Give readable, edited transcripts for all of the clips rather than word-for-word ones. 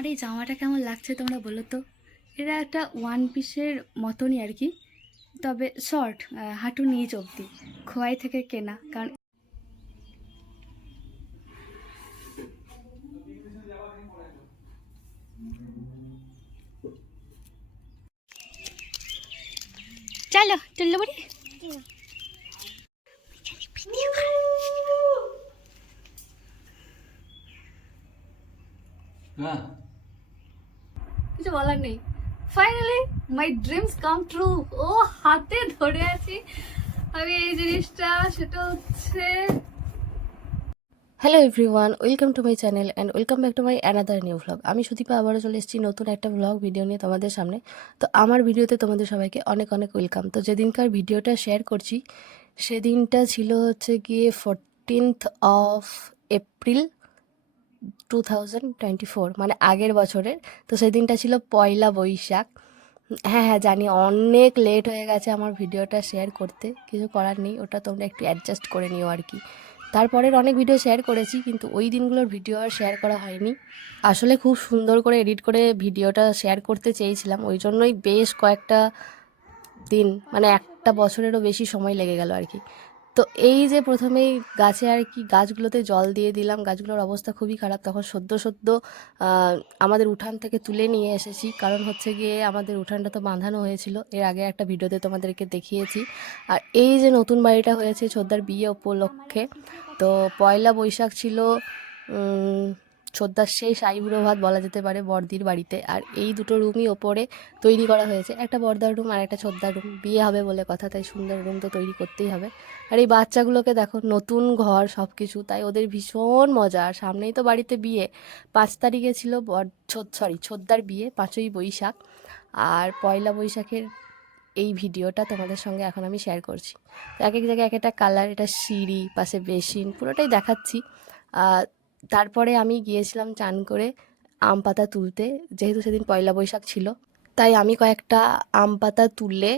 আমার এই জামাটা কেমন লাগছে তোমরা বলো তো। এটা একটা ওয়ান পিসের মতনই আর কি, তবে শর্ট, হাঁটু নিচ অবধি, খোয়াই থেকে কেনা। কারণ চলো চললো বলি কিছু বলার নেই। Finally my dreams come true. ও হাতে ধরে আছি আমি এই জিনিসটা, সেটা হচ্ছে hello everyone, welcome to my channel and welcome back to my another new vlog. আমি সুদীপা আবারও চলে এসেছি নতুন একটা ভ্লগ ভিডিও নিয়ে তোমাদের সামনে। তো আমার ভিডিওতে তোমাদের সবাইকে অনেক অনেক ওয়েলকাম। তো যেদিনকার ভিডিওটা শেয়ার করছি সেদিনটা ছিল হচ্ছে গিয়ে 14th অফ এপ্রিল 2024, মানে আগের বছরের। তো সেদিনটা ছিল পয়লা বৈশাখ। হ্যাঁ হ্যাঁ জানি অনেক লেট হয়ে গেছে আমার ভিডিওটা শেয়ার করতে, কিছু করার নেই, ওটা তোমরা একটু অ্যাডজাস্ট করে নিও আর কি। তারপরের অনেক ভিডিও শেয়ার করেছি কিন্তু ওই দিনগুলোর ভিডিও আর শেয়ার করা হয়নি। আসলে খুব সুন্দর করে এডিট করে ভিডিওটা শেয়ার করতে চেয়েছিলাম, ওই জন্যই বেশ কয়েকটা দিন, মানে একটা বছরেরও বেশি সময় লেগে গেল আর কি। তো এই যে প্রথমেই গাছে আর কি গাছগুলোতে জল দিয়ে দিলাম, গাছগুলোর অবস্থা খুবই খারাপ। তখন সদ্য সদ্য আমাদের উঠান থেকে তুলে নিয়ে এসেছি, কারণ হচ্ছে গিয়ে আমাদের উঠানটা তো বাঁধানো হয়েছিল, এর আগে একটা ভিডিওতে তোমাদেরকে দেখিয়েছি। আর এই যে নতুন বাড়িটা হয়েছে ছোদ্দার বিয়ে উপলক্ষে, তো পয়লা বৈশাখ ছিল ছোদ্দার সেই আইবুড়ো ভাত বলা যেতে পারে বড়দির বাড়িতে। আর এই দুটো রুমই ওপরে তৈরি করা হয়েছে, একটা বড়দার রুম আর একটা ছোদ্দার রুম। বিয়ে হবে বলে কথা, তাই সুন্দর রুম তো তৈরি করতেই হবে। আর এই বাচ্চাগুলোকে দেখো, নতুন ঘর সব কিছু, তাই ওদের ভীষণ মজা। আর সামনেই তো বাড়িতে বিয়ে, 5 তারিখে ছিল ছোদ্দার বিয়ে, 5ই বৈশাখ। আর পয়লা বৈশাখের এই ভিডিওটা তোমাদের সঙ্গে এখন আমি শেয়ার করছি। তো এক এক জায়গায় এক একটা কালার, এটা সিঁড়ি, পাশে বেসিন, পুরোটাই দেখাচ্ছি। তারপরে আমি গিয়েছিলাম চান করে আম পাতা তুলতে, যেহেতু সেদিন পয়লা বৈশাখ ছিল। তাই আমি কয়েকটা আম পাতা তুলে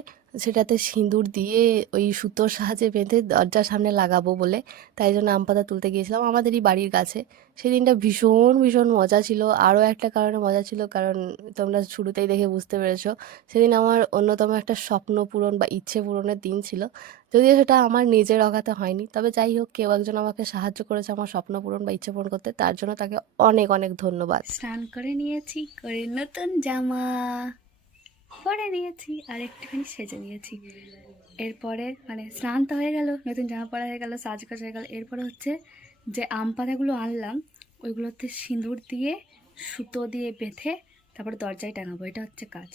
সেটাতে সিঁদুর দিয়ে ওই সুতোর সাহায্যে বেঁধে দরজার সামনে লাগাবো বলে, তাই জন্য আম পাতা তুলতে গিয়েছিলাম আমাদেরই বাড়ির কাছে। সেদিনটা ভীষণ ভীষণ মজা ছিল। আরও একটা কারণে মজা ছিল, কারণ তোমরা শুরুতেই দেখে বুঝতে পেরেছো, সেদিন আমার অন্যতম একটা স্বপ্ন পূরণ বা ইচ্ছে পূরণের দিন ছিল। যদিও সেটা আমার নিজের অগাতে হয়নি, তবে যাই হোক, কেউ একজন আমাকে সাহায্য করেছে আমার স্বপ্ন পূরণ বা ইচ্ছে পূরণ করতে, তার জন্য তাকে অনেক অনেক ধন্যবাদ। স্নান করে নিয়েছি, করে নতুন জামা পরে নিয়েছি আর একটুখানি সেজে নিয়েছি। এরপরে মানে স্নান তো হয়ে গেল, নতুন জামা পরা হয়ে গেল, সাজগোজ হয়ে গেল। এরপরে হচ্ছে যে আম পাতাগুলো আনলাম ওইগুলোতে সিঁদুর দিয়ে সুতো দিয়ে বেঁধে তারপরে দরজায় টাঙাবো, এটা হচ্ছে কাজ।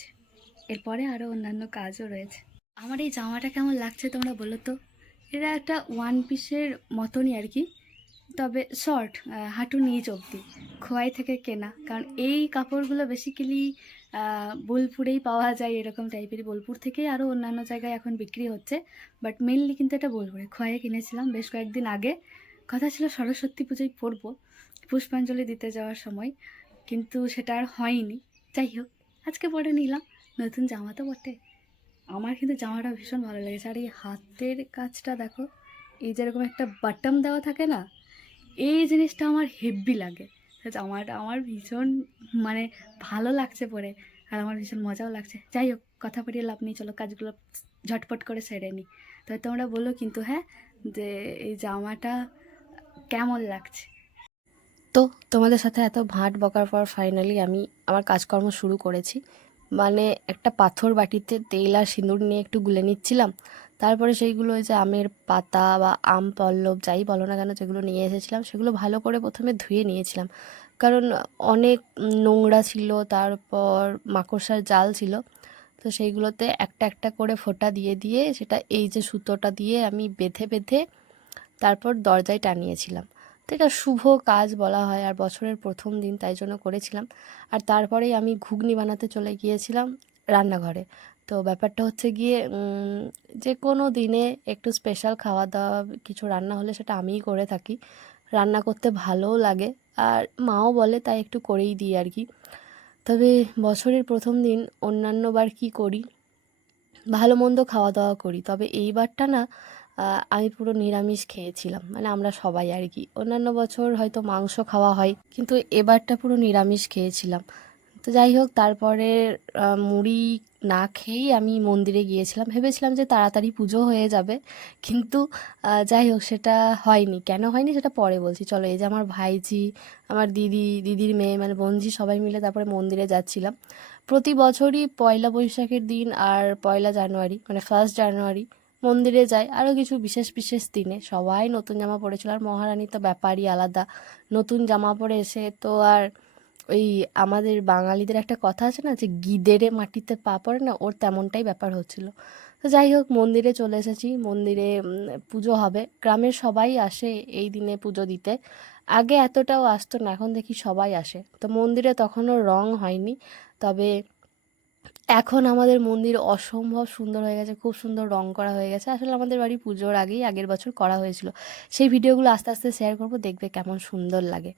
এরপরে আরও অন্যান্য কাজও রয়েছে। আমার এই জামাটা কেমন লাগছে তোমরা বলো তো। এটা একটা ওয়ান পিসের মতনই আর কি, তবে শর্ট, হাঁটু নিচ অবধি, খোয়াই থেকে কেনা। কারণ এই কাপড়গুলো বেসিক্যালি বোলপুরেই পাওয়া যায়, এরকম টাইপেরই। বোলপুর থেকেই আরও অন্যান্য জায়গায় এখন বিক্রি হচ্ছে, বাট মেনলি কিন্তু এটা বোলপুরে। খোয়াইয়ে কিনেছিলাম বেশ কয়েকদিন আগে, কথা ছিল সরস্বতী পুজোয় পরবো পুষ্পাঞ্জলি দিতে যাওয়ার সময়, কিন্তু সেটা আর হয়নি। যাই হোক, আজকে পরে নিলাম, নতুন জামা তো বটে। আমার কিন্তু জামাটা ভীষণ ভালো লেগেছে। আর এই হাতের কাজটা দেখো, এই যেরকম একটা বাটন দেওয়া থাকে না, এই জিনিসটা আমার হেভি লাগে। তো জামাটা আমার ভীষণ মানে ভালো লাগছে পরে, আর আমার ভীষণ মজাও লাগছে। যাই হোক, কথা বলিয়ে লাভ নেই, চলো কাজগুলো ঝটপট করে সেরে নিই। তো তোমরা বলো কিন্তু হ্যাঁ, যে এই জামাটা কেমন লাগছে। তো তোমাদের সাথে এত ভাট বকার পর ফাইনালি আমি আমার কাজকর্ম শুরু করেছি। মানে একটা পাথর বাটিতে তেল আর সিঁদুর নিয়ে একটু গুলে নিচ্ছিলাম। তারপরে সেইগুলো ওই যে আমের পাতা বা আম পল্লব যাই বলো না কেন, যেগুলো নিয়ে এসেছিলাম সেগুলো ভালো করে প্রথমে ধুয়ে নিয়েছিলাম, কারণ অনেক নোংরা ছিল, তারপর মাকড়সার জাল ছিল। তো সেইগুলোতে একটা একটা করে ফোঁটা দিয়ে দিয়ে সেটা এই যে সুতোটা দিয়ে আমি বেঁধে বেঁধে তারপর দরজায় টানিয়েছিলাম। তো এটা শুভ কাজ বলা হয়, আর বছরের প্রথম দিন তাই জন্য করেছিলাম। আর তারপরেই আমি ঘুগনি বানাতে চলে গিয়েছিলাম রান্নাঘরে। তো ব্যাপারটা হচ্ছে গিয়ে যে কোনো দিনে একটু স্পেশাল খাওয়া দাওয়া কিছু রান্না হলে সেটা আমিই করে থাকি। রান্না করতে ভালোও লাগে, আর মাও বলে, তাই একটু করেই দিই আর কি। তবে বছরের প্রথম দিন অন্যান্য বার কী করি, ভালো মন্দ খাওয়া দাওয়া করি, তবে এইবারটা না আমি পুরো নিরামিষ খেয়েছিলাম, মানে আমরা সবাই আর কি। অন্যান্য বছর হয়তো মাংস খাওয়া হয়, কিন্তু এবারটা পুরো নিরামিষ খেয়েছিলাম। তো যাই হোক, তারপরে মুড়ি না খেয়েই আমি মন্দিরে গিয়েছিলাম, ভেবেছিলাম যে তাড়াতাড়ি পুজো হয়ে যাবে, কিন্তু যাই হোক সেটা হয়নি। কেন হয়নি সেটা পরে বলছি, চলো। এই যে আমার ভাইঝি, আমার দিদি, দিদির মেয়ে, মানে বোনঝি সবাই মিলে তারপরে মন্দিরে যাচ্ছিলাম। প্রতি বছরই পয়লা বৈশাখের দিন আর পয়লা জানুয়ারি, মানে 1 জানুয়ারি মন্দিরে যায়। আরও কিছু বিশেষ বিশেষ দিনে সবাই নতুন জামা পরেছিল, আর মহারানীর তো ব্যাপারই আলাদা। নতুন জামা পরে এসে তো আর ওই আমাদের বাঙালিদের একটা কথা আছে না, যে গিদেরে মাটিতে পা পড়ে না, ওর তেমনটাই ব্যাপার হচ্ছিল। তো যাই হোক, মন্দিরে চলে এসেছি। মন্দিরে পুজো হবে, গ্রামের সবাই আসে এই দিনে পুজো দিতে। আগে এতটাও আসতো না, এখন দেখি সবাই আসে। তো মন্দিরে তখনও রং হয়নি, তবে এখন আমাদের মন্দির অসম্ভব সুন্দর হয়ে গেছে, খুব সুন্দর রং করা হয়ে গেছে। আসলে আমাদের বাড়ি পুজোর আগেই আগের বছর করা হয়েছিল। সেই ভিডিওগুলো আস্তে আস্তে শেয়ার করব, দেখবে কেমন সুন্দর লাগে।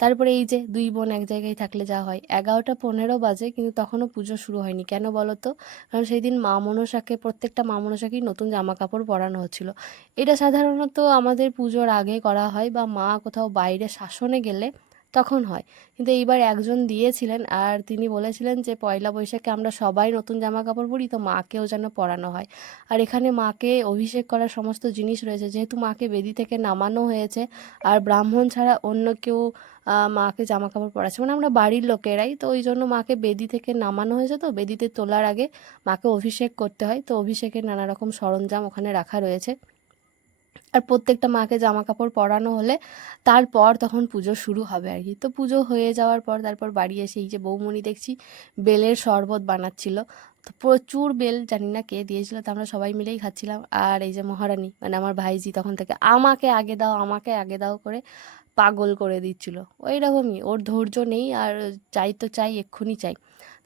তারপরে এই যে দুই বোন এক জায়গায় থাকলে যা হয়, 11টা 15 বাজে কিন্তু তখনও পুজো শুরু হয়নি। কেন বলো তো? কারণ সেই দিন মা মনসাকে, প্রত্যেকটা মা মনসাকেই নতুন জামা কাপড় পরানো হচ্ছিল। এটা সাধারণত আমাদের পুজোর আগে করা হয়, বা মা কোথাও বাইরে শাসনে গেলে তখন হয়। কিন্তু এইবার একজন দিয়েছিলেন, আর তিনি বলেছিলেন যে পয়লা বৈশাখে আমরা সবাই নতুন জামা কাপড় পরি, তো মাকেও যেন পরানো হয়। আর এখানে মাকে অভিষেক করার সমস্ত জিনিস রয়েছে, যেহেতু মাকে বেদি থেকে নামানো হয়েছে, আর ব্রাহ্মণ ছাড়া অন্য কেউ মাকে জামা কাপড় পরাচ্ছে, মানে আমরা বাড়ির লোকেরাই, তো ওই জন্য মাকে বেদি থেকে নামানো হয়েছে। তো বেদিতে তোলার আগে মাকে অভিষেক করতে হয়, তো অভিষেকের নানা রকম সরঞ্জাম ওখানে রাখা রয়েছে। আর প্রত্যেকটা মাকে জামা কাপড় পরানো হলে তারপর তখন পুজো শুরু হবে আর কি। তো পুজো হয়ে যাওয়ার পর তারপর বাড়ি এসে এই যে বৌমণি দেখছি বেলের শরবত বানাচ্ছিল। তো প্রচুর বেল, জানি না কে দিয়েছিল, তো আমরা সবাই মিলেই খাচ্ছিলাম। আর এই যে মহারানী, মানে আমার ভাইজি, তখন থেকে আমাকে আগে দাও, আমাকে আগে দাও করে পাগল করে দিচ্ছিল। ওই রকমই, ওর ধৈর্য নেই, আর চাই তো চাই, এক্ষুনি চাই।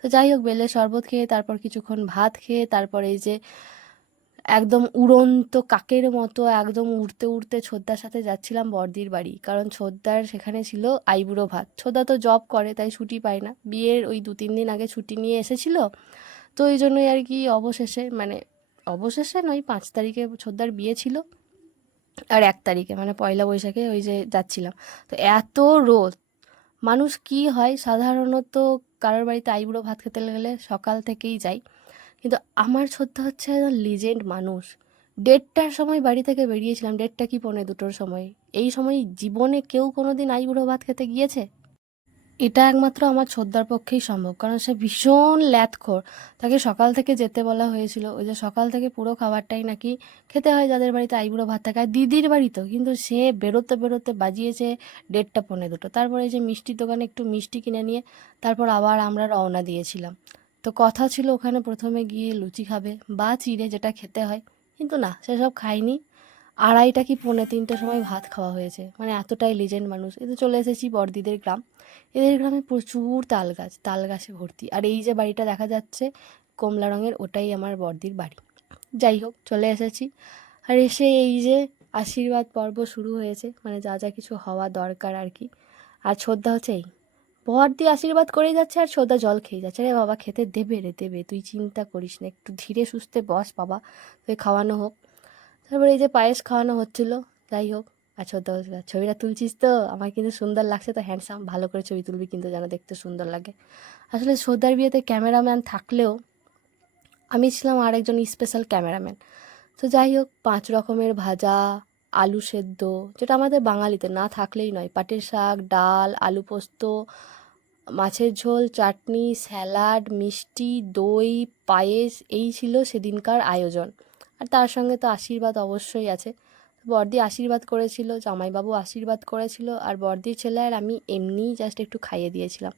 তো যাই হোক, বেলের শরবত খেয়ে তারপর কিছুক্ষণ ভাত খেয়ে তারপর এই যে একদম উড়ন্ত কাকের মতো একদম উড়তে উড়তে ছোদ্দার সাথে যাচ্ছিলাম বড়দির বাড়ি, কারণ ছোদ্দার সেখানে ছিল আইবুড়ো ভাত। ছোদ্দা তো জব করে, তাই ছুটি পায় না, বিয়ের ওই 2-3 দিন আগে ছুটি নিয়ে এসেছিল। তো ওই জন্যই আর কি, অবশেষে, মানে অবশেষে নয়, 5 তারিখে ছোদ্দার বিয়ে ছিল, আর 1 তারিখে মানে পয়লা বৈশাখে ওই যে যাচ্ছিলাম। তো এত রোদ, মানুষ কি হয় সাধারণত কারোর বাড়িতে আইবুড়ো ভাত খেতে গেলে সকাল থেকেই যায়, কিন্তু আমার ছোট্ট হচ্ছে একজন লিজেন্ড মানুষ। 1:30টার সময় বাড়ি থেকে বেরিয়েছিলাম, 1:30 কি 1:45 সময়। এই সময় জীবনে কেউ কোনোদিন আইবুড়ো ভাত খেতে গিয়েছে? এটা একমাত্র আমার ছোদ্দার পক্ষেই সম্ভব, কারণ সে ভীষণ ল্যাদখোর। তাকে সকাল থেকে যেতে বলা হয়েছিল, ওই যে সকাল থেকে পুরো খাবারটাই নাকি খেতে হয় যাদের বাড়িতে আইবুড়ো ভাত থাকে, আর দিদির বাড়িতেও। কিন্তু সে বেরোতে বেরোতে বাজিয়েছে 1:30 পৌনে 2টো। তারপরে এই যে মিষ্টির দোকানে একটু মিষ্টি কিনে নিয়ে তারপর আবার আমরা রওনা দিয়েছিলাম। তো কথা ছিল ওখানে প্রথমে গিয়ে লুচি খাবে বা চিড়ে, যেটা খেতে হয়, কিন্তু না, সেসব খাইনি। 2:30 কি 2:45 সময় ভাত খাওয়া হয়েছে, মানে এতটাই লিজেন্ড মানুষ। এতে চলে এসেছি বড়দিদের গ্রাম। এদের গ্রামে প্রচুর তাল গাছ, তাল গাছে ভর্তি। আর এই যে বাড়িটা দেখা যাচ্ছে কমলা রঙের, ওটাই আমার বড়দির বাড়ি। যাই হোক, চলে এসেছি। আর এসে এই যে আশীর্বাদ পর্ব শুরু হয়েছে, মানে যা যা কিছু হওয়া দরকার আর কি। আর ছোদ্দা হচ্ছে এই বড়দি আশীর্বাদ করেই যাচ্ছে, আর ছোদ্দা জল খেয়ে যাচ্ছে। রে বাবা, খেতে দেবে রে, দেবে, তুই চিন্তা করিস না, একটু ধীরে সুস্থে বস বাবা, তুই খাওয়ানো হোক। তারপরে এই যে পায়েস খাওয়ানো হচ্ছিল। যাই হোক, আর ছোদ্দা বলছিল, ছবিটা তুলছিস তো, আমার কিন্তু সুন্দর লাগছে তো, হ্যান্ডসাম, ভালো করে ছবি তুলবি কিন্তু, যেন দেখতে সুন্দর লাগে। আসলে ছোদ্দার বিয়েতে ক্যামেরাম্যান থাকলেও আমি ছিলাম আরেকজন স্পেশাল ক্যামেরাম্যান। তো যাই হোক, 5 রকমের ভাজা, আলু সেদ্ধ, যেটা আমাদের বাঙালিতে না থাকলেই নয়, পাটের শাক, ডাল, আলু পোস্ত, মাছের ঝোল, চাটনি, স্যালাড, মিষ্টি, দই, পায়েস, এই ছিল সেদিনকার আয়োজন। আর তার সঙ্গে তো আশীর্বাদ অবশ্যই আছে। বড়দি আশীর্বাদ করেছিল, জামাইবাবু আশীর্বাদ করেছিল, আর বড়দির ছেলে আর আমি এমনিই জাস্ট একটু খাইয়ে দিয়েছিলাম।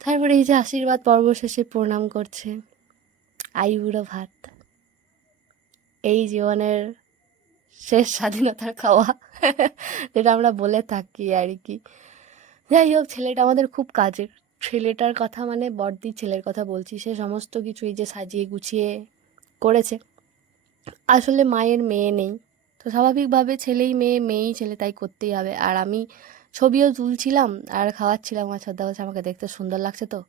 তারপরে এই যে আশীর্বাদ পর্ব শেষে প্রণাম করছে, আইবুড়ো ভাত, এই জীবনের শেষ স্বাধীনতার খাওয়া, যেটা আমরা বলে থাকি আর কি। যাই হোক, ছেলেটা আমাদের খুব কাজের। ছেলেটার কথা, মানে বড়দির ছেলের কথা বলছি, সে সমস্ত কিছু এই যে সাজিয়ে গুছিয়ে করেছে। আসলে মায়ের মেয়ে নেই, তো স্বাভাবিকভাবে ছেলেই মেয়ে, মেয়েই ছেলে, তাই করতেই হবে। আর আমি ছবিও তুলছিলাম আর খাওয়াচ্ছিলাম, আমার শ্রদ্ধা বলছে আমাকে দেখতে সুন্দর লাগছে তো,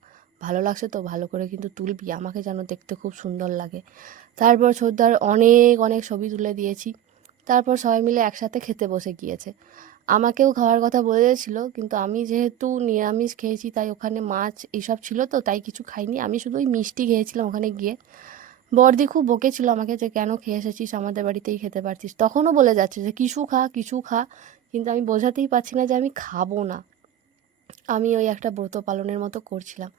ভালো লাগছে তো ভালো করে কিন্তু তুলবি, আমাকে যেন দেখতে খুব সুন্দর লাগে। তারপর ছোটদার অনেক অনেক ছবি তুলে দিয়েছি। তারপর সবাই মিলে একসাথে খেতে বসে গিয়েছে। আমাকেও খাওয়ার কথা বলেছিল, কিন্তু আমি যেহেতু নিরামিষ খেয়েছি তাই ওখানে মাছ এইসব ছিল তো তাই কিছু খাইনি, আমি শুধু ওই মিষ্টি খেয়েছিলাম ওখানে গিয়ে। বড়দি খুব বকেছিল আমাকে যে কেন খেয়ে এসেছিস, আমাদের বাড়িতেই খেতে পারছিস, তখনও বলে যাচ্ছে যে কিছু খা কিছু খা, কিন্তু আমি বোঝাতেই পারছি না যে আমি খাবো না। আমি ওই একটা ব্রত পালনের মতো করছিলাম।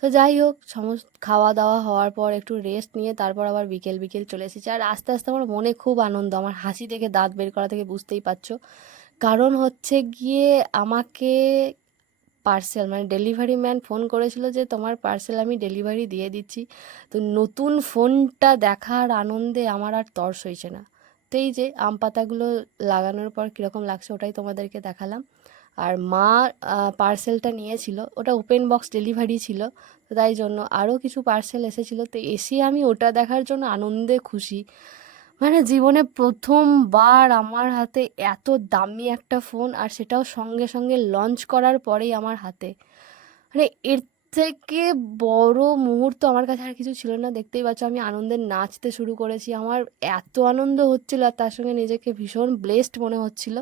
তো যাই হোক, সমস্ত খাওয়া দাওয়া হওয়ার পর একটু রেস্ট নিয়ে তারপর আবার বিকেল বিকেল চলে এসেছি। আর আস্তে আস্তে আমার মনে খুব আনন্দ, আমার হাসি থেকে দাঁত বের করা থেকে বুঝতেই পারছো। কারণ হচ্ছে গিয়ে আমাকে পার্সেল মানে ডেলিভারি ম্যান ফোন করেছিল যে তোমার পার্সেল আমি ডেলিভারি দিয়ে দিচ্ছি। তো নতুন ফোনটা দেখার আনন্দে আমার আর তর্স হয়েছে না। তো এই যে আম পাতাগুলো লাগানোর পর কীরকম লাগছে ওটাই তোমাদেরকে দেখালাম। আর মা পার্সেলটা নিয়েছিল, ওটা ওপেন বক্স ডেলিভারি ছিল, তো তাই জন্য আরও কিছু পার্সেল এসেছিলো, তো এসে আমি ওটা দেখার জন্য আনন্দে খুশি। মানে জীবনে প্রথমবার আমার হাতে এত দামি একটা ফোন, আর সেটাও সঙ্গে সঙ্গে লঞ্চ করার পরেই আমার হাতে। মানে এর থেকে বড় মুহূর্ত আমার কাছে আর কিছু ছিল না। দেখতেই পাচ্ছ আমি আনন্দে নাচতে শুরু করেছি, আমার এত আনন্দ হচ্ছিল আর তার সঙ্গে নিজেকে ভীষণ ব্লেসড মনে হচ্ছিল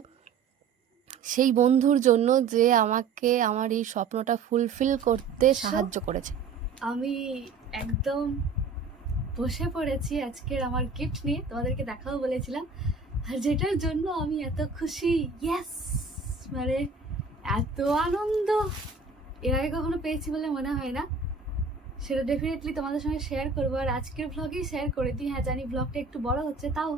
সেই বন্ধুর জন্য যে আমাকে আমার এই স্বপ্নটা ফুলফিল করতে সাহায্য করেছে। আমি একদম বসে পড়েছি আজকের আমার গিফট নিয়ে, তোমাদেরকে দেখাও বলেছিলাম। আর যেটার জন্য আমি এত খুশি, ইয়েস, মানে এত আনন্দ এর আগে কখনো পেয়েছি বলে মনে হয় না। সেটা ডেফিনেটলি তোমাদের সঙ্গে শেয়ার করবো, আর আজকের ব্লগেই শেয়ার করে দিই। হ্যাঁ জানি ব্লগটা একটু বড় হচ্ছে, তাও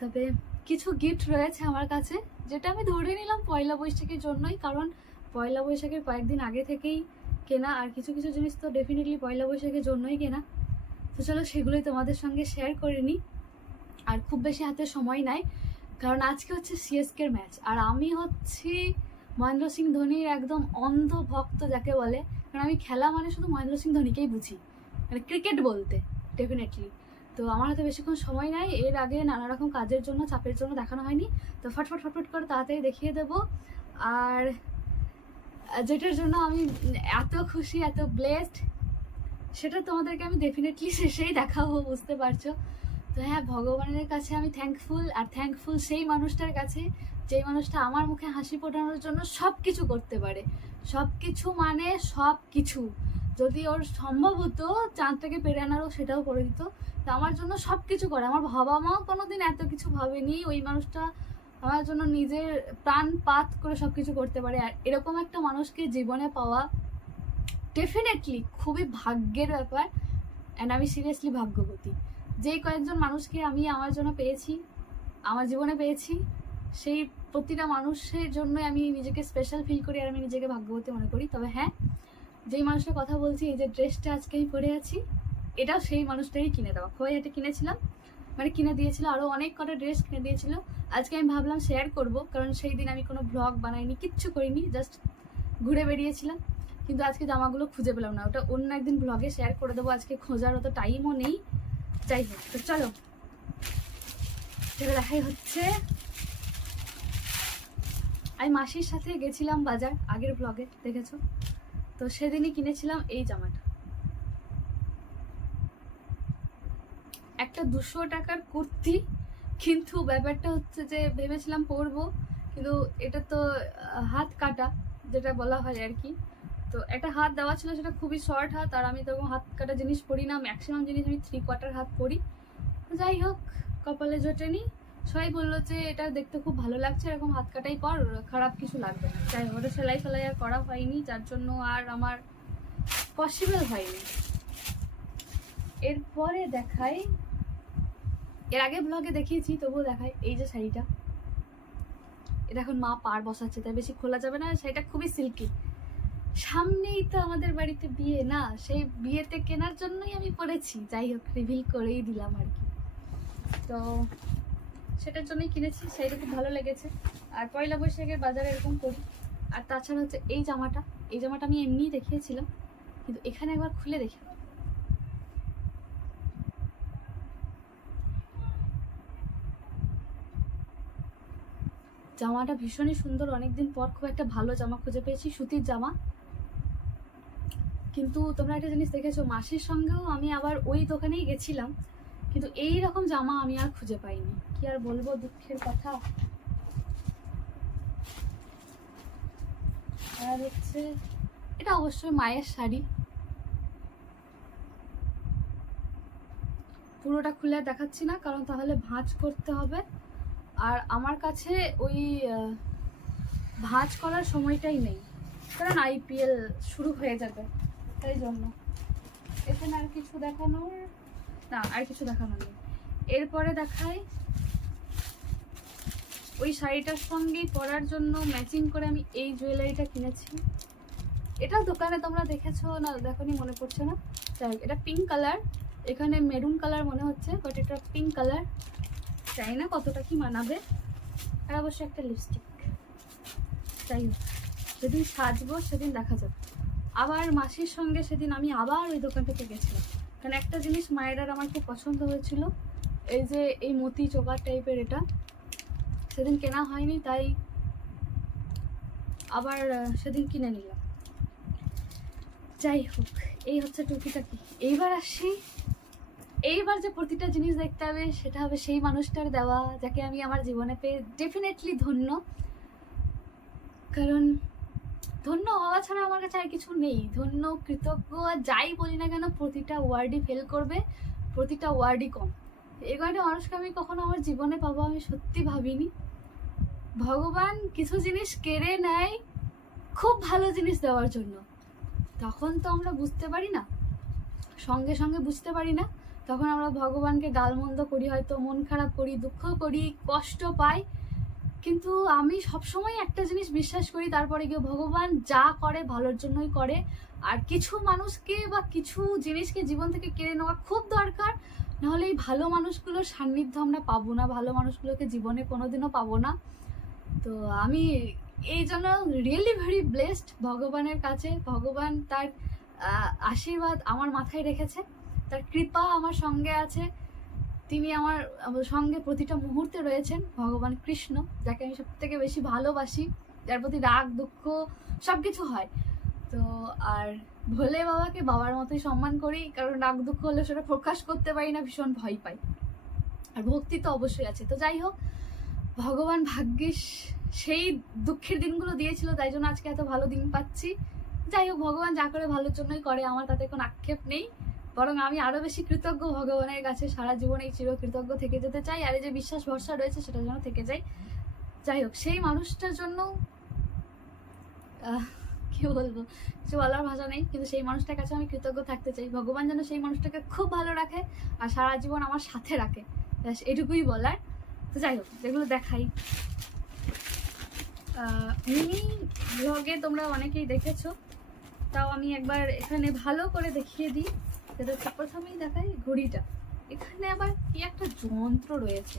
তবে কিছু গিফট রয়েছে আমার কাছে যেটা আমি ধরে নিলাম পয়লা বৈশাখের জন্যই, কারণ পয়লা বৈশাখের কয়েকদিন আগে থেকেই কেনা, আর কিছু কিছু জিনিস তো ডেফিনেটলি পয়লা বৈশাখের জন্যই কেনা। তো চলো সেগুলোই তোমাদের সঙ্গে শেয়ার করে নিই। আর খুব বেশি হাতে সময় নাই, কারণ আজকে হচ্ছে সিএসকের ম্যাচ, আর আমি হচ্ছি মহেন্দ্র সিং ধোনির একদম অন্ধ ভক্ত যাকে বলে। কারণ আমি খেলা মানে শুধু মহেন্দ্র সিং ধোনিকেই বুঝি, মানে ক্রিকেট বলতে ডেফিনেটলি। তো আমার হাতে বেশিক্ষণ সময় নাই, এর আগে নানা রকম কাজের জন্য চাপের জন্য দেখানো হয়নি, তো ফটফট ফটফট করে তাড়াতাড়ি দেখিয়ে দেবো। আর যেটার জন্য আমি এত খুশি এত ব্লেসড সেটা তোমাদেরকে আমি ডেফিনেটলি শেষেই দেখাবো, বুঝতে পারছো। তো হ্যাঁ, ভগবানের কাছে আমি থ্যাঙ্কফুল, আর থ্যাঙ্কফুল সেই মানুষটার কাছে যেই মানুষটা আমার মুখে হাসি ফোটানোর জন্য সব কিছু করতে পারে। সব কিছু মানে সব কিছু, যদি ওর সম্ভব হতো চাঁদটাকে পেরে আনারও সেটাও করে দিত। তো আমার জন্য সব কিছু করে, আমার বাবা মাও কোনোদিন এত কিছু ভাবেনি। ওই মানুষটা আমার জন্য নিজের প্রাণপাত করে সব কিছু করতে পারে, আর এরকম একটা মানুষকে জীবনে পাওয়া ডেফিনেটলি খুবই ভাগ্যের ব্যাপার। অ্যান্ড আমি সিরিয়াসলি ভাগ্যবতী। যেই কয়েকজন মানুষকে আমি আমার জন্য পেয়েছি, আমার জীবনে পেয়েছি, সেই প্রতিটা মানুষের জন্য আমি নিজেকে স্পেশাল ফিল করি, আর আমি নিজেকে ভাগ্যবতী মনে করি। তবে হ্যাঁ, যেই মানুষটার কথা বলছি, এই যে ড্রেসটা আজকে আমি পরে আছি, এটাও সেই মানুষটারই কিনে দেওয়া। খোয়াইহাটে কিনেছিলাম, মানে কিনে দিয়েছিল, আরও অনেক কটা ড্রেস কিনে দিয়েছিল। আজকে আমি ভাবলাম শেয়ার করব, কারণ সেই দিন আমি কোনো ব্লগ বানাইনি, কিচ্ছু করিনি, জাস্ট ঘুরে বেরিয়েছিলাম। কিন্তু আজকে জামাগুলো খুঁজে পেলাম না, ওটা অন্য একদিন ব্লগে শেয়ার করে দেবো, আজকে খোঁজার অত টাইমও নেই। যাই হোক, তো চলো যেটা দেখাই হচ্ছে, আমি মাসির সাথে গেছিলাম বাজার, আগের ব্লগে দেখেছো তো, সেদিনই কিনেছিলাম এই জামাটা। একটা 200 টাকার কুর্তি, কিন্তু ব্যাপারটা হচ্ছে যে ভেবেছিলাম পরবো, কিন্তু এটা তো হাত কাটা যেটা বলা হয় আর কি। তো একটা হাত দেওয়া ছিল, সেটা খুবই শর্ট হাত, আর আমি তো হাত কাটা জিনিস পরি না, ম্যাক্সিমাম জিনিস আমি 3/4 হাত পরি। যাই হোক, কপালে জোটেনি। সবাই বললো যে এটা দেখতে খুব ভালো লাগছে, এরকম হাত কাটাই পর, খারাপ কিছু লাগবে না। যাই হোক, ওটা সেলাই ফেলাই আর করা হয়নি, যার জন্য আর আমার পসিবল হয়নি। এরপরে দেখাই, এর আগে ব্লগে দেখিয়েছি তবুও দেখাই, এই যে শাড়িটা, এটা এখন মা পার বসাচ্ছে তাই বেশি খোলা যাবে না। শাড়িটা খুবই সিল্কি, সামনেই তো আমাদের বাড়িতে বিয়ে না, সেই বিয়েতে কেনার জন্যই আমি পরেছি। যাই হোক, রিভিল করেই দিলাম আর কি। তো সেটার জন্যই কিনেছি, শাড়িটা খুব ভালো লেগেছে। আর পয়লা বৈশাখের বাজারে এরকম করি। আর তাছাড়া হচ্ছে এই জামাটা, এই জামাটা আমি এমনিই দেখিয়েছিলাম, কিন্তু এখানে একবার খুলে দেখি। জামাটা ভীষণই সুন্দর, অনেকদিন পর খুব একটা ভালো জামা খুঁজে পেয়েছি, সুতির জামা। কিন্তু তোমরা একটা জিনিস দেখেছো, মাসির সঙ্গেও আমি আবার ওই দোকানেই গেছিলাম, কিন্তু এই রকম জামা আমি আর খুঁজে পাইনি। কি আর বলবো, দুঃখের কথা। আর হচ্ছে এটা অবশ্যই মায়ের শাড়ি, পুরোটা খুলে দেখাচ্ছি না কারণ তাহলে ভাঁজ করতে হবে, আর আমার কাছে ওই ভাঁজ করার সময়টাই নেই, কারণ আইপিএল শুরু হয়ে যাবে, তাই জন্য। এখানে আর কিছু দেখানোর না, আর কিছু দেখানোর নেই। এরপরে দেখাই ওই শাড়িটার সঙ্গেই পরার জন্য ম্যাচিং করে আমি এই জুয়েলারিটা কিনেছি। এটা দোকানে তোমরা দেখেছো না দেখোনি মনে পড়ছে না, যাই হোক এটা পিঙ্ক কালার, এখানে মেরুন কালার মনে হচ্ছে, বাট এটা পিঙ্ক কালার, জানি না কতটা কি মানাবে। আর অবশ্যই একটা লিপস্টিক। যাই হোক, যেদিন সাজবো সেদিন দেখা যাবে। আবার মাসির সঙ্গে সেদিন আমি আবার ওই দোকানটাতে গেছিলাম, কারণ একটা জিনিস মায়ের আর আমার খুব পছন্দ হয়েছিল, এই যে এই মতি চোকার টাইপের, এটা সেদিন কেনা হয়নি, তাই আবার সেদিন কিনে নিলাম। যাই হোক, এই হচ্ছে টুকিটাকি। এইবার আসি, এইবার যে প্রতিটা জিনিস দেখতে হবে সেটা হবে সেই মানুষটার দেওয়া, যাকে আমি আমার জীবনে পেয়ে ডেফিনেটলি ধন্য। কারণ ধন্য হওয়া ছাড়া আমার কাছে আর কিছু নেই। ধন্য, কৃতজ্ঞ, আর যাই বলি না কেন প্রতিটা ওয়ার্ডই ফেল করবে, প্রতিটা ওয়ার্ডই কম। এই কয়টা মানুষকে আমি কখনো আমার জীবনে পাবো আমি সত্যি ভাবিনি। ভগবান কিছু জিনিস কেড়ে নেয় খুব ভালো জিনিস দেওয়ার জন্য, তখন তো আমরা বুঝতে পারি না, সঙ্গে সঙ্গে বুঝতে পারি না, তখন আমরা ভগবানকে গালমন্দ করি, হয়তো মন খারাপ করি, দুঃখ করি, কষ্ট পাই। কিন্তু আমি সবসময় একটা জিনিস বিশ্বাস করি, তারপরে গিয়ে ভগবান যা করে ভালোর জন্যই করে। আর কিছু মানুষকে বা কিছু জিনিসকে জীবন থেকে কেড়ে নেওয়া খুব দরকার, নাহলে এই ভালো মানুষগুলোর সান্নিধ্য আমরা পাবো না, ভালো মানুষগুলোকে জীবনে কোনোদিনও পাবো না। তো আমি এই জন্য রিয়েলি ভেরি ব্লেসড ভগবানের কাছে। ভগবান তার আশীর্বাদ আমার মাথায় রেখেছে, তার কৃপা আমার সঙ্গে আছে, তিনি আমার সঙ্গে প্রতিটা মুহূর্তে রয়েছেন। ভগবান কৃষ্ণ, যাকে আমি সব থেকে বেশি ভালোবাসি, যার প্রতি রাগ দুঃখ সব কিছু হয়। তো আর ভোলে বাবাকে বাবার মতোই সম্মান করি, কারণ রাগ দুঃখ হলে সেটা প্রকাশ করতে পারি না, ভীষণ ভয় পাই। আর ভক্তি তো অবশ্যই আছে। তো যাই হোক, ভগবান ভাগ্যিস সেই দুঃখের দিনগুলো দিয়েছিল, তাই জন্য আজকে এত ভালো দিন পাচ্ছি। যাই হোক, ভগবান যা করে ভালোর জন্যই করে, আমার তাতে কোনো আক্ষেপ নেই, বরং আমি আরো বেশি কৃতজ্ঞ ভগবানের কাছে, সারা জীবন এই চির কৃতজ্ঞ থেকে যেতে চাই। আর এই যে বিশ্বাস ভরসা রয়েছে সেটা যেন থেকে যায়। যাই হোক, সেই মানুষটার জন্য কি বলবো, কিছু বলার ভাষা নেই, কিন্তু সেই মানুষটার কাছে আমি কৃতজ্ঞ থাকতে চাই। ভগবান যেন সেই মানুষটাকে খুব ভালো রাখে আর সারা জীবন আমার সাথে রাখে, এটুকুই বলার। তো যাই হোক, যেগুলো দেখাই মিনি ব্লগে তোমরা অনেকেই দেখেছো, তাও আমি একবার এখানে ভালো করে দেখিয়ে দিই। যেটা প্রথমেই দেখাই ঘড়িটা, এখানে আবার কি একটা যন্ত্র রয়েছে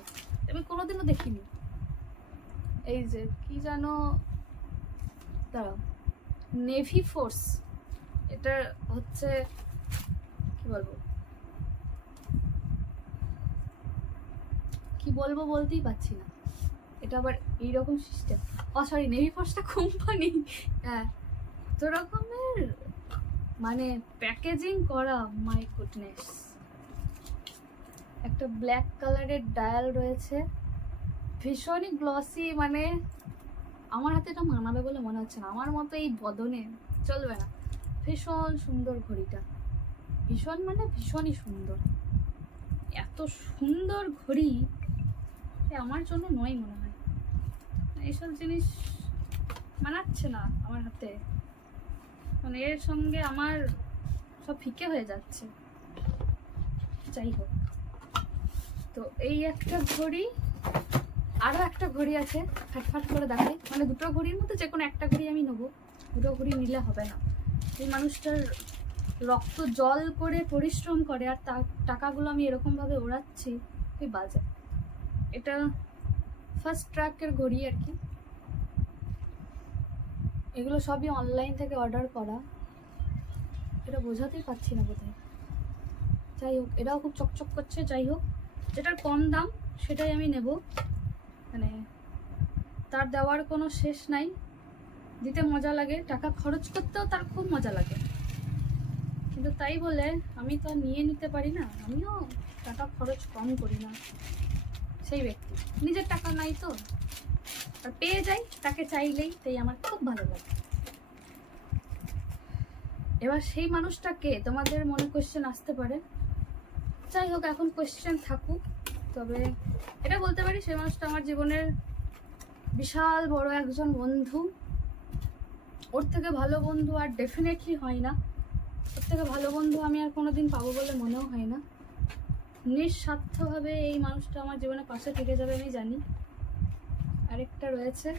আমি কোনোদিনও দেখিনি। এই যে কি জানো, দাঁড়াও, নেভি ফোর্স, এটা হচ্ছে কি বলবো, কি বলবো বলতেই পারছি না। এটা আবার এইরকম সিস্টেম, সরি, নেভি ফোর্সটা কোম্পানি। হ্যাঁ, তো রকমের মানে প্যাকেজিং করা, মাই গুডনেস। একটা ব্ল্যাক কালারের ডায়াল রয়েছে, ভীষণই গ্লসি, মানে আমার হাতে এটা মানাবে বলে মনে হচ্ছে না, আমার মতো এই বদনে চলবে না। ভীষণ সুন্দর ঘড়িটা, ভীষণ মানে ভীষণই সুন্দর। এত সুন্দর ঘড়ি আমার জন্য নয় মনে হয়, এইসব জিনিস মানাচ্ছে না আমার হাতে, মানে এর সঙ্গে আমার সব ফিকে হয়ে যাচ্ছে। যাই হোক, তো এই একটা ঘড়ি, আরও একটা ঘড়ি আছে, ফাটফাট করে দেখাই, মানে দুটো ঘড়ির মধ্যে যে কোনো একটা ঘড়ি আমি নেবো, দুটো ঘড়ি নিলে হবে না। এই মানুষটার রক্ত জল করে পরিশ্রম করে, আর তার টাকাগুলো আমি এরকমভাবে ওড়াচ্ছি, খুবই বাজে। এটা ফার্স্ট ট্র্যাকের ঘড়ি আর কি, এগুলো সবই অনলাইন থেকে অর্ডার করা, এটা বোঝাতেই পারছি না বোধহয়। যাই হোক, এটাও খুব চকচক করছে। যাই হোক, যেটার কম দাম সেটাই আমি নেব, মানে তার দেওয়ার কোনো শেষ নাই, দিতে মজা লাগে, টাকা খরচ করতেও তার খুব মজা লাগে। কিন্তু তাই বলে আমি তো আর নিয়ে নিতে পারি না, আমিও টাকা খরচ কম করি না সেই ব্যক্তি। নিজের টাকা নাই তো, আর পেয়ে যাই তাকে চাইলেই, তাই আমার খুব ভালো লাগে। এবার সেই মানুষটাকে তোমাদের মনে কোয়েশ্চেন আসতে পারে, যাই হোক এখন কোয়েশ্চেন থাকুক, তবে এটা বলতে পারি সেই মানুষটা আমার জীবনের বিশাল বড় একজন বন্ধু। ওর থেকে ভালো বন্ধু আর ডেফিনেটলি হয় না, ওর থেকে ভালো বন্ধু আমি আর কোনোদিন পাবো বলে মনেও হয় না। নিঃস্বার্থভাবে এই মানুষটা আমার জীবনে পাশে থেকে যাবে আমি জানি। আরেকটা রয়েছে,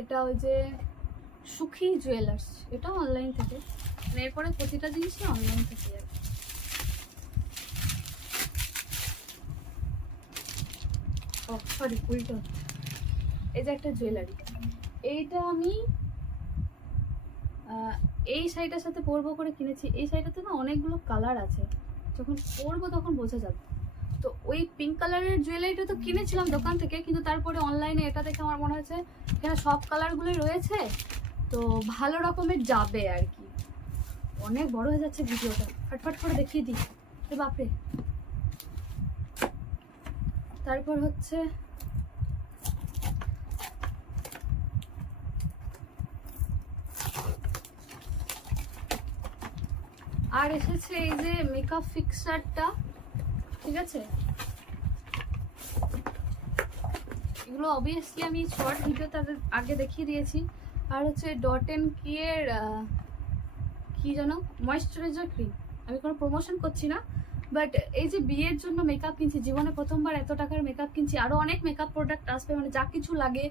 এটা ওই যে সুখী জুয়েলার্স, এটাও অনলাইন থেকে, মানে এরপরে প্রতিটা জিনিসই অনলাইন থেকে আর কি। ও সরি উল্টো, এই যে একটা জুয়েলারি, এইটা আমি এই শাড়িটার সাথে পরবো করে কিনেছি। এই শাড়িটাতে না অনেকগুলো কালার আছে, যখন পরবো তখন বোঝা যাবে। তো ওই পিঙ্ক কালারের জুয়েলারিটা তো কিনেছিলাম দোকান থেকে, কিন্তু তারপরে অনলাইনে এটা দেখে আমার মনে হয়েছে এখানে সব কালারগুলোই রয়েছে, তো ভালো রকমের যাবে আর কি। অনেক বড় হয়ে যাচ্ছে ভিডিওটা, ফটফট করে দেখিয়ে দিই। বাপরে। তারপর হচ্ছে আর এসেছে এই যে মেকআপ ফিক্সারটা, ঠিক আছে। এগুলো অবভিয়াসলি আমি শর্ট ভিডিও তাদের আগে দেখিয়ে দিয়েছি। আর হচ্ছে ডট এন্ড কি এর কি জানো ময়েশ্চারাইজার ক্রিম, আমি কোনো প্রমোশন করছি না, বাট এই যে বিয়ের জন্য মেকআপ কিনছি, জীবনে প্রথমবার এত টাকার মেকআপ কিনছি। আরও অনেক মেকআপ প্রোডাক্ট আসবে, মানে যা কিছু লাগে,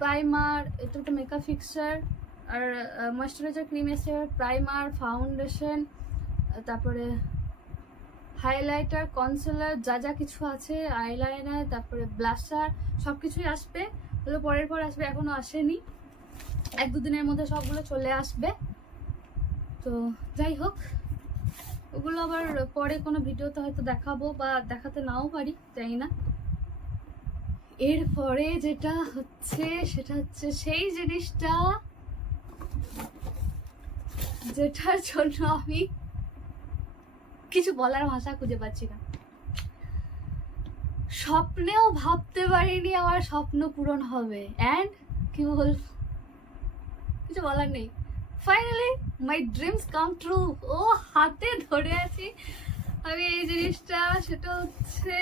প্রাইমার, এটা একটা মেকআপ ফিক্সার, আর ময়েশ্চারাইজার ক্রিম এসে, প্রাইমার, ফাউন্ডেশন, তারপরে হাইলাইটার, কনসিলার, যা যা কিছু আছে, আইলাইনার, তারপরে ব্লাশার, সব কিছুই আসবে। ওগুলো পরের পর আসবে, এখনো আসেনি, 1-2 দিনের মধ্যে সবগুলো চলে আসবে। তো যাই হোক, ওগুলো আবার পরে কোনো ভিডিওতে হয়তো দেখাবো বা দেখাতে নাও পারি, জানি না। এরপরে যেটা হচ্ছে সেটা হচ্ছে সেই জিনিসটা যেটার জন্য আমি কিছু বলার ভাষা খুঁজে পাচ্ছি না। স্বপ্নেও ভাবতে পারিনি আমার স্বপ্ন পূরণ হবে, অ্যান্ড কি বলবো, কিছু বলার নেই। Finally my dreams come true. ও হাতে ধরে আছি আমি এই জিনিসটা, সেটা হচ্ছে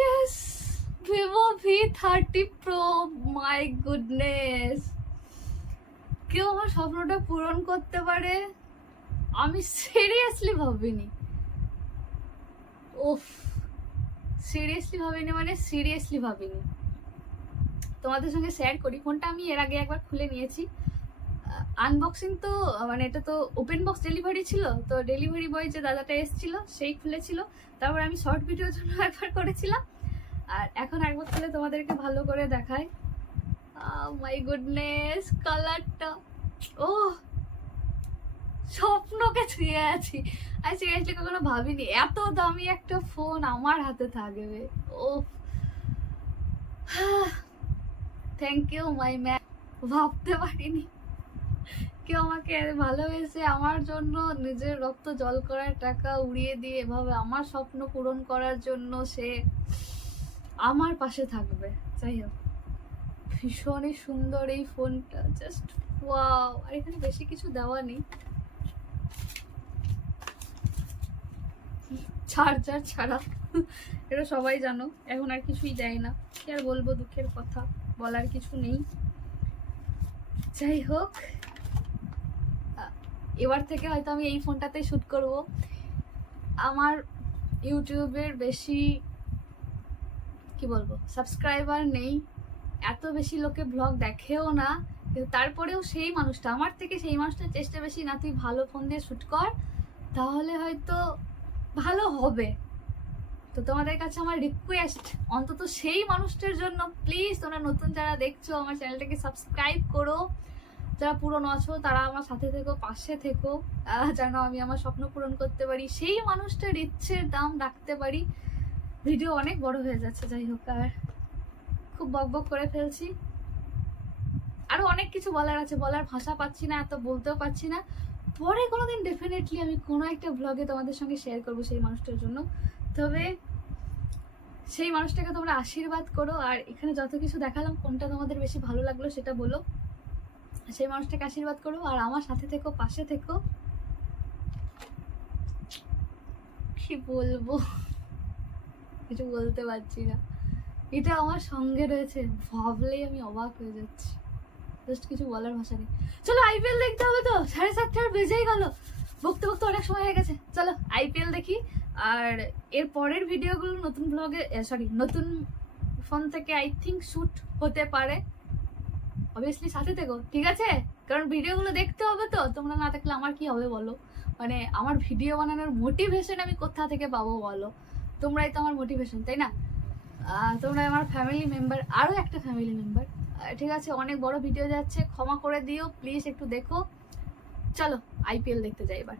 yes, Vivo V30 Pro। My goodness, কেউ আমার স্বপ্নটা পূরণ করতে পারে আমি সিরিয়াসলি ভাবিনি। ওফ, সিরিয়াসলি ভাবিনি, মানে সিরিয়াসলি ভাবিনি। তোমাদের সঙ্গে শেয়ার করি, ফোনটা আমি এর আগে একবার খুলে নিয়েছি। আনবক্সিং তো মানে এটা তো ওপেন বক্স ডেলিভারি ছিল, তো ডেলিভারি বয় যে দাদাটা এসেছিল সেই খুলেছিল, তারপর আমি শর্ট ভিডিওর জন্য একবার করেছিলাম, আর এখন একবার খুলে তোমাদেরকে ভালো করে দেখাই। মাই গুডনেস, কালারটা, ও স্বপ্নকে ছুঁয়ে আছি। আর সিরিয়াসলি কখনো ভাবিনি এত দামি একটা ফোন আমার হাতে থাকবে। ও থ্যাংক ইউ মাই ম্যান, ভাবতে পারিনি কেউ আমাকে ভালোবেসে আমার জন্য নিজের রক্ত জল করার টাকা উড়িয়ে দিয়ে এভাবে আমার স্বপ্ন পূরণ করার জন্য সে আমার পাশে থাকবে। যাই হোক, ভীষণই সুন্দর এই ফোনটা, জাস্ট ওয়াও। আর এখানে বেশি কিছু দেওয়া নেই, চার্জার ছাড়া, এটা সবাই জানো, এখন আর কিছুই দেয় না, কি আর বলবো, দুঃখের কথা, বলার কিছু নেই। যাই হোক, এবার থেকে হয়তো আমি এই ফোনটাতে শ্যুট করব। আমার ইউটিউবের বেশি কি বলবো সাবস্ক্রাইবার নেই, এত বেশি লোকে ব্লগ দেখেও না, কিন্তু তারপরেও সেই মানুষটা আমার থেকে, সেই মানুষটার চেষ্টা বেশি, না তুই ভালো ফোন দিয়ে শ্যুট কর তাহলে হয়তো ভালো হবে। তো তোমাদের কাছে আমার রিকোয়েস্ট, অন্তত সেই মানুষটার জন্য প্লিজ তোমরা নতুন যারা দেখছো আমার চ্যানেলটাকে সাবস্ক্রাইব করো, যারা পুরনো আছো তারা আমার সাথে থেকো, পাশে থেকো, যেন আমি আমার স্বপ্ন পূরণ করতে পারি, সেই মানুষটার ইচ্ছের দাম রাখতে পারি। ভিডিও অনেক বড় হয়ে যাচ্ছে, যাই হোক, আর খুব বকবক করে ফেলছি। আরো অনেক কিছু বলার আছে, বলার ভাষা পাচ্ছি না, এত বলতেও পারছি না। পরে কোনোদিন ডেফিনেটলি আমি কোনো একটা ব্লগে তোমাদের সঙ্গে শেয়ার করবো সেই মানুষটার জন্য। তবে সেই মানুষটাকে তোমরা আশীর্বাদ করো, আর এখানে যত কিছু দেখালাম কোনটা তোমাদের বেশি ভালো লাগলো সেটা বলো। সেই মানুষটাকে আশীর্বাদ করো আর আমার সাথে থেকো, পাশে থেকো। কি বলবো, কিছু বলতে পারছি না। এটা আমার সঙ্গে রয়েছে, ভাবলেই আমি অবাক হয়ে যাচ্ছি। জাস্ট কিছু বলার ভাষা নেই। চলো আইপিএল দেখতে হবে তো, 7:30 বেজেই গেল, বকতে বকতে অনেক সময় হয়ে গেছে। চলো আইপিএল দেখি। আর এর পরের ভিডিওগুলো নতুন ব্লগে, নতুন ফোন থেকে আই থিঙ্ক শ্যুট হতে পারে। অবভিয়াসলি সাথে থেকো, ঠিক আছে? কারণ ভিডিওগুলো দেখতে হবে তো, তোমরা না দেখলে আমার কি হবে বলো? মানে আমার ভিডিও বানানোর মোটিভেশন আমি কোথা থেকে পাবো বলো? তোমরাই তো আমার মোটিভেশন, তাই না? তোমরা আমার ফ্যামিলি মেম্বার, আরও একটা ফ্যামিলি মেম্বার, ঠিক আছে? অনেক বড় ভিডিও যাচ্ছে, ক্ষমা করে দিও প্লিজ, একটু দেখো। চলো আইপিএল দেখতে যাই এবার।